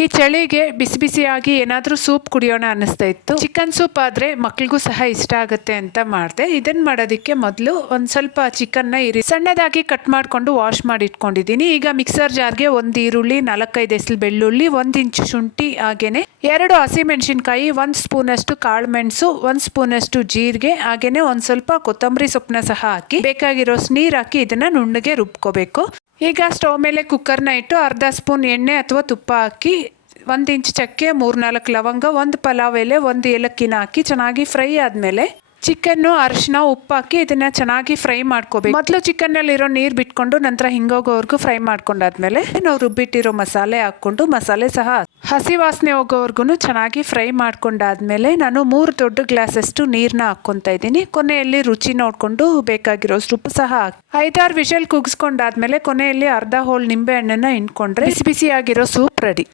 ಈ ಚಳಿಗೆ ಬಿಸಿ ಬಿಸಿಯಾಗಿ ಏನಾದರೂ ಸೂಪ್ ಕುಡಿಯೋಣ ಅನ್ನಿಸ್ತಾ ಇತ್ತು. ಚಿಕನ್ ಸೂಪ್ ಆದರೆ ಮಕ್ಳಿಗೂ ಸಹ ಇಷ್ಟ ಆಗುತ್ತೆ ಅಂತ ಮಾಡಿದೆ. ಇದನ್ನು ಮಾಡೋದಕ್ಕೆ ಮೊದಲು ಒಂದು ಸ್ವಲ್ಪ ಚಿಕನ್ನ ಸಣ್ಣದಾಗಿ ಕಟ್ ಮಾಡಿಕೊಂಡು ವಾಶ್ ಮಾಡಿ ಇಟ್ಕೊಂಡಿದ್ದೀನಿ. ಈಗ ಮಿಕ್ಸರ್ ಜಾರ್ಗೆ 1 ಈರುಳ್ಳಿ, 4-5 ಎಸಳು ಬೆಳ್ಳುಳ್ಳಿ, 1 ಇಂಚು ಶುಂಠಿ, ಹಾಗೇನೆ 2 ಹಸಿಮೆಣಸಿನ್ಕಾಯಿ, 1 ಸ್ಪೂನಷ್ಟು ಕಾಳು ಮೆಣಸು, 1 ಸ್ಪೂನಷ್ಟು ಜೀರಿಗೆ, ಹಾಗೇನೆ ಒಂದು ಸ್ವಲ್ಪ ಕೊತ್ತಂಬರಿ ಸೊಪ್ಪನ್ನ ಸಹ ಹಾಕಿ ಬೇಕಾಗಿರೋಷ್ಟು ನೀರು ಹಾಕಿ ಇದನ್ನು ನುಣ್ಣಗೆ ರುಬ್ಕೋಬೇಕು. ಈಗ ಸ್ಟವ್ ಮೇಲೆ ಕುಕ್ಕರ್ನ ಇಟ್ಟು ಅರ್ಧ ಸ್ಪೂನ್ ಎಣ್ಣೆ ಅಥವಾ ತುಪ್ಪ ಹಾಕಿ 1 ಇಂಚ್ ಚಕ್ಕೆ, 3-4 ಲವಂಗ, 1 ಪಲಾವ್ ಎಲೆ, 1 ಏಲಕ್ಕಿನ ಹಾಕಿ ಚೆನ್ನಾಗಿ ಫ್ರೈ ಆದಮೇಲೆ ಚಿಕನ್ನು, ಅರಿಶಿನ, ಉಪ್ಪು ಹಾಕಿ ಇದನ್ನು ಚೆನ್ನಾಗಿ ಫ್ರೈ ಮಾಡ್ಕೋಬೇಕು. ಮೊದಲು ಚಿಕನ್ನಲ್ಲಿರೋ ನೀರು ಬಿಟ್ಕೊಂಡು ನಂತರ ಹಿಂಗೋಗೋವರೆಗೂ ಫ್ರೈ ಮಾಡ್ಕೊಂಡಾದ್ಮೇಲೆ ನಾವು ರುಬ್ಬಿಟ್ಟಿರೋ ಮಸಾಲೆ ಹಾಕ್ಕೊಂಡು ಮಸಾಲೆ ಸಹ ಹಸಿ ವಾಸನೆ ಹೋಗೋವರೆಗೂ ಚೆನ್ನಾಗಿ ಫ್ರೈ ಮಾಡ್ಕೊಂಡಾದ್ಮೇಲೆ ನಾನು 3 ದೊಡ್ಡ ಗ್ಲಾಸಷ್ಟು ನೀರನ್ನ ಹಾಕ್ಕೊತಾ ಇದ್ದೀನಿ. ಕೊನೆಯಲ್ಲಿ ರುಚಿ ನೋಡಿಕೊಂಡು ಬೇಕಾಗಿರೋಷ್ಟು ಉಪ್ಪು ಸಹ ಹಾಕಿ 5-6 ವಿಷಲ್ ಕೂಗಿಸ್ಕೊಂಡಾದ್ಮೇಲೆ ಕೊನೆಯಲ್ಲಿ ಅರ್ಧ ಹೋಳು ನಿಂಬೆ ಹಣ್ಣನ್ನು ಹಿಂಡ್ಕೊಂಡ್ರೆ ಬಿಸಿ ಬಿಸಿಯಾಗಿರೋ ಸೂಪ್ ರೆಡಿ.